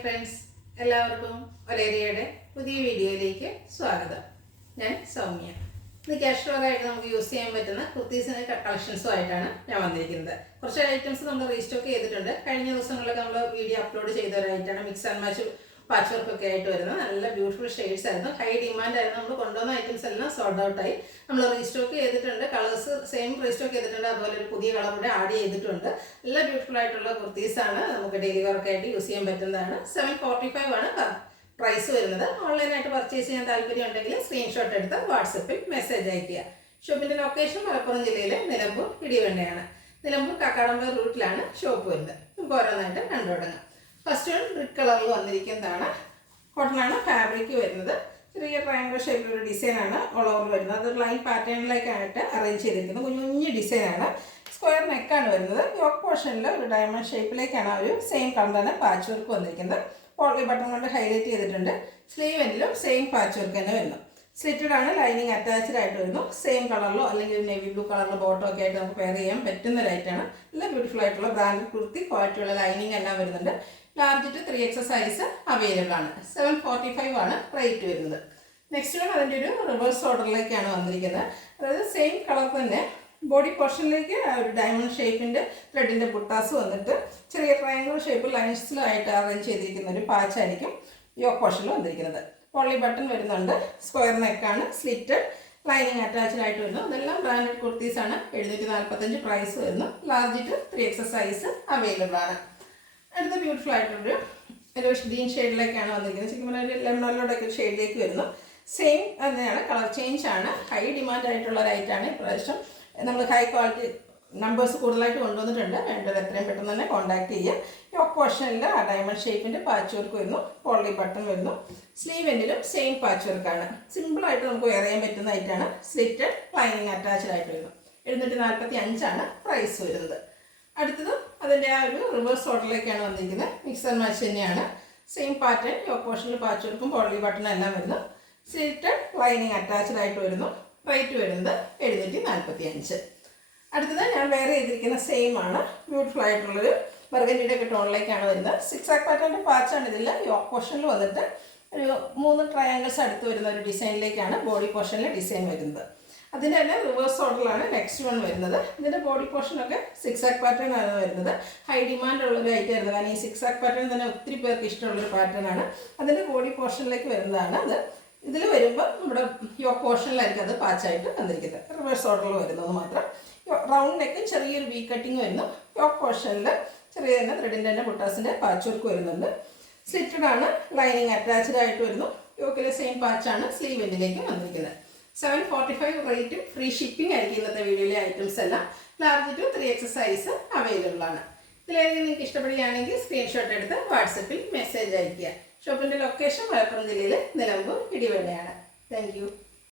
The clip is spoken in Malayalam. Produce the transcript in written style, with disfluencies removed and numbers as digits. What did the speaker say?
ഫ്രണ്ട്സ്, എല്ലാവർക്കും ഒരേരിയയുടെ പുതിയ വീഡിയോയിലേക്ക് സ്വാഗതം. ഞാൻ സൗമ്യ. ഇന്ന് കാഷ്വലായിട്ട് നമുക്ക് യൂസ് ചെയ്യാൻ പറ്റുന്ന കുർത്തീസിന് കളക്ഷൻസുമായിട്ടാണ് ഞാൻ വന്നിരിക്കുന്നത്. കുറച്ച് ഐറ്റംസ് നമ്മൾ റീസ്റ്റോക്ക് ചെയ്തിട്ടുണ്ട്. കഴിഞ്ഞ ദിവസങ്ങളിലൊക്കെ നമ്മൾ വീഡിയോ അപ്ലോഡ് ചെയ്ത ഒരു ഐറ്റമാണ് മിക്സ് ആൻഡ് മാച്ച് പാച്ച് വർക്കൊക്കെ ആയിട്ട് വരുന്നത്. നല്ല ബ്യൂട്ടിഫുൾ ഷെയ്ഡ്സ് ആയിരുന്നു, ഹൈ ഡിമാൻഡ് ആയിരുന്നു. നമ്മൾ കൊണ്ടുവന്ന ഐറ്റംസ് എല്ലാം സോൾഡ് ഔട്ടായി. നമ്മൾ റീസ്റ്റോക്ക് ചെയ്തിട്ടുണ്ട്, കളേഴ്സ് സെയിം റീസ്റ്റോക്ക് ചെയ്തിട്ടുണ്ട്, അതുപോലെ ഒരു പുതിയ കളർ കൂടെ ആഡ് ചെയ്തിട്ടുണ്ട്. നല്ല ബ്യൂട്ടിഫുൾ ആയിട്ടുള്ള കുർത്തീസാണ്, നമുക്ക് ഡെയിലി വർക്കായിട്ട് യൂസ് ചെയ്യാൻ പറ്റുന്നതാണ്. 745 ആണ് പ്രൈസ് വരുന്നത്. ഓൺലൈനായിട്ട് പർച്ചേസ് ചെയ്യാൻ താല്പര്യം ഉണ്ടെങ്കിൽ സ്ക്രീൻഷോട്ട് എടുത്ത് വാട്സപ്പിൽ മെസ്സേജ് അയയ്ക്കുക. ഷോപ്പിൻ്റെ ലൊക്കേഷൻ മലപ്പുറം ജില്ലയിലെ നിലമ്പൂർ ഇടിവണ്ണയാണ്. നിലമ്പൂർ കാക്കാടമ്പ റൂട്ടിലാണ് ഷോപ്പ് വരുന്നത്. നമുക്ക് ഓരോന്നായിട്ട് കണ്ടു തുടങ്ങാം. ഫസ്റ്റ് വൺ ബ്രിക്ക് കളറിൽ വന്നിരിക്കുന്നതാണ്. കോട്ടനാണ് ഫാബ്രിക് വരുന്നത്. ചെറിയ ട്രയാങ്കിൾ ഷേപ്പിലൊരു ഡിസൈനാണ് ഓൾ ഓവർ വരുന്നത്. അത് ലൈൻ പാറ്റേണിലേക്കായിട്ട് അറേഞ്ച് ചെയ്തിരിക്കുന്നത്. കുഞ്ഞു ഡിസൈനാണ്. സ്ക്വയർ നെക്കാണ് വരുന്നത്. യോക്ക് പോർഷനിൽ ഒരു ഡയമണ്ട് ഷേപ്പിലേക്കാണ് ആ ഒരു സെയിം കളർ തന്നെ പാച്ച് വർക്ക് വന്നിരിക്കുന്നത്. പോളി ബട്ടൺ കൊണ്ട് ഹൈലൈറ്റ് ചെയ്തിട്ടുണ്ട്. സ്ലീവ് എൻഡിലും സെയിം പാച്ച് വർക്ക് തന്നെ വരുന്നു. സ്ലിറ്റഡ് ആണ്, ലൈനിങ് അറ്റാച്ച്ഡ് ആയിട്ട് വരുന്നു. സെയിം കളറിലോ അല്ലെങ്കിൽ ഒരു നേവി ബ്ലൂ കളറിലോ ബോട്ടോ ഒക്കെ ആയിട്ട് നമുക്ക് പെയർ ചെയ്യാൻ പറ്റുന്ന ഒരു ഐറ്റമാണ്. നല്ല ബ്യൂട്ടിഫുൾ ആയിട്ടുള്ള ബ്രാൻഡഡ് കുർത്തി, ക്വാളിറ്റിയുള്ള ലൈനിങ് എല്ലാം വരുന്നുണ്ട്. Large to 3XL size available ആണ്. 745 ആണ് റേറ്റ് വരുന്നത്. നെക്സ്റ്റ് വൺ അതിൻ്റെ ഒരു റിവേഴ്സ് ഓർഡറിലേക്കാണ് വന്നിരിക്കുന്നത്. അതായത് സെയിം കളർ തന്നെ ബോഡി പോർഷനിലേക്ക് ഒരു ഡയമണ്ട് ഷേപ്പിൻ്റെ ത്രെഡിൻ്റെ ബുട്ടാസ് വന്നിട്ട് ചെറിയ ട്രയാങ്കിൾ ഷേപ്പ് ലൈൻസിലായിട്ട് അറേഞ്ച് ചെയ്തിരിക്കുന്ന ഒരു പാച്ചായിരിക്കും യോക്ക് പോർഷനിൽ വന്നിരിക്കുന്നത്. പോളി ബട്ടൺ വരുന്നുണ്ട്. സ്ക്വയർ നെക്കാണ്, സ്ലിറ്റ് ലൈനിങ് അറ്റാച്ച്ഡ് ആയിട്ട് വരുന്നു. ഇതെല്ലാം ബ്രാൻഡഡ് കുർത്തീസാണ്. 745 പ്രൈസ് വരുന്നു. Large to 3XL size available ആണ്. അടുത്ത ബ്യൂട്ടിഫുൾ ആയിട്ടൊരു ഗ്രീൻ ഷെയ്ഡിലേക്കാണ് വന്നിരിക്കുന്നത്. ശരിക്കും ഒരു ലെമണോടൊക്കെ ഷെയ്ഡിലേക്ക് വരുന്നു. സെയിം തന്നെയാണ്, കളർ ചേഞ്ച് ആണ്. ഹൈ ഡിമാൻഡ് ആയിട്ടുള്ള ഒരു ഐറ്റമാണ്. ഇപ്രാവശ്യം നമ്മൾ ഹൈ ക്വാളിറ്റി നമ്പേഴ്സ് കൂടുതലായിട്ട് കൊണ്ടുവന്നിട്ടുണ്ട്. വേണ്ടത് എത്രയും പെട്ടെന്ന് തന്നെ കോൺടാക്ട് ചെയ്യുക. യോക്ക് പോർഷനിൽ ആ ഡയമണ്ട് ഷേപ്പിൻ്റെ പാച്ച് വർക്ക് വരുന്നു. പോളി ബട്ടൺ വരുന്നു. സ്ലീവ് എൻഡിലും സെയിം പാച്ച് വർക്കാണ്. സിമ്പിളായിട്ട് നമുക്ക് വെയർ ചെയ്യാൻ പറ്റുന്ന ഐറ്റമാണ്. സ്ലിറ്റഡ് ലൈനിങ് അറ്റാച്ച്ഡ് ആയിട്ട് വരുന്നു. 745 ആണ് പ്രൈസ് വരുന്നത്. അടുത്തത് അതിൻ്റെ ആ ഒരു റിവേഴ്സ് ഓർഡറിലേക്കാണ് വന്നിരിക്കുന്നത്. മിക്സ് ആൻഡ് മാച്ച് തന്നെയാണ്. സെയിം പാറ്റേൺ, യോക്ക് പോർഷനിൽ പാച്ച് വർക്കും പോളി ബട്ടണും എല്ലാം വരുന്നു. സ്ലിറ്റഡ് ലൈനിങ് അറ്റാച്ച്ഡ് ആയിട്ട് വരുന്നു. റേറ്റ് വരുന്നത് 745. അടുത്തത് ഞാൻ വെയർ ചെയ്തിരിക്കുന്ന സെയിം ആണ്. ബ്യൂട്ടിഫുൾ ആയിട്ടുള്ളൊരു ബർഗൻഡിയുടെ ഒക്കെ ടോണിലേക്കാണ് വരുന്നത്. 6 പാറ്റേണിൻ്റെ പാച്ചാണ് ഇതിൽ. യോക്ക് പോർഷനിൽ വന്നിട്ട് ഒരു 3 ട്രയാങ്കിൾസ് അടുത്ത് വരുന്ന ഒരു ഡിസൈനിലേക്കാണ് ബോഡി പോർഷനിൽ ഡിസൈൻ വരുന്നത്. അതിൻ്റെ തന്നെ റിവേഴ്സ് ഓർഡറിലാണ് നെക്സ്റ്റ് വൺ വരുന്നത്. ഇതിൻ്റെ ബോഡി പോർഷനൊക്കെ 6 പാറ്റേൺ ആണ് വരുന്നത്. ഹൈ ഡിമാൻഡ് ഉള്ളൊരു ഐറ്റം ആയിരുന്നു. കാരണം ഈ 6 പാറ്റേൺ തന്നെ ഒത്തിരി പേർക്ക് ഇഷ്ടമുള്ളൊരു പാറ്റേൺ ആണ്. അതിൻ്റെ ബോഡി പോർഷനിലേക്ക് വരുന്നതാണ് അത്. ഇതിൽ വരുമ്പോൾ നമ്മുടെ യോക്ക് പോർഷനിലായിരിക്കും അത് പാച്ചായിട്ട് വന്നിരിക്കുന്നത്. റിവേഴ്സ് ഓർഡറിൽ വരുന്നത് മാത്രം. റൗണ്ട് നെക്കും ചെറിയൊരു വി കട്ടിങ് വരുന്നു. യോക്ക് പോർഷനിൽ ചെറിയ തന്നെ ത്രെഡിൻ്റെ തന്നെ ബുട്ടാസിൻ്റെ പാച്ച് വർക്ക് വരുന്നുണ്ട്. സ്ലിറ്റഡ് ആണ്, ലൈനിങ് അറ്റാച്ച്ഡ് ആയിട്ട് വരുന്നു. യോക്കിലെ സെയിം പാച്ചാണ് സ്ലീവ് എൻഡിലേക്ക് വന്നിരിക്കുന്നത്. 745 റേറ്റും ഫ്രീ ഷിപ്പിംഗ് ആയിരിക്കും ഇന്നത്തെ വീഡിയോയിലെ ഐറ്റംസ് എല്ലാം. Large to 3XL size available ആണ്. ഇതിലേതെങ്കിലും നിങ്ങൾക്ക് ഇഷ്ടപ്പെടുകയാണെങ്കിൽ സ്ക്രീൻഷോട്ട് എടുത്ത് വാട്സപ്പിൽ മെസ്സേജ് അയയ്ക്കുക. ഷോപ്പിൻ്റെ ലൊക്കേഷൻ മലപ്പുറം ജില്ലയിലെ നിലമ്പൂർ ഇടിവണ്ണയാണ്. Thank you.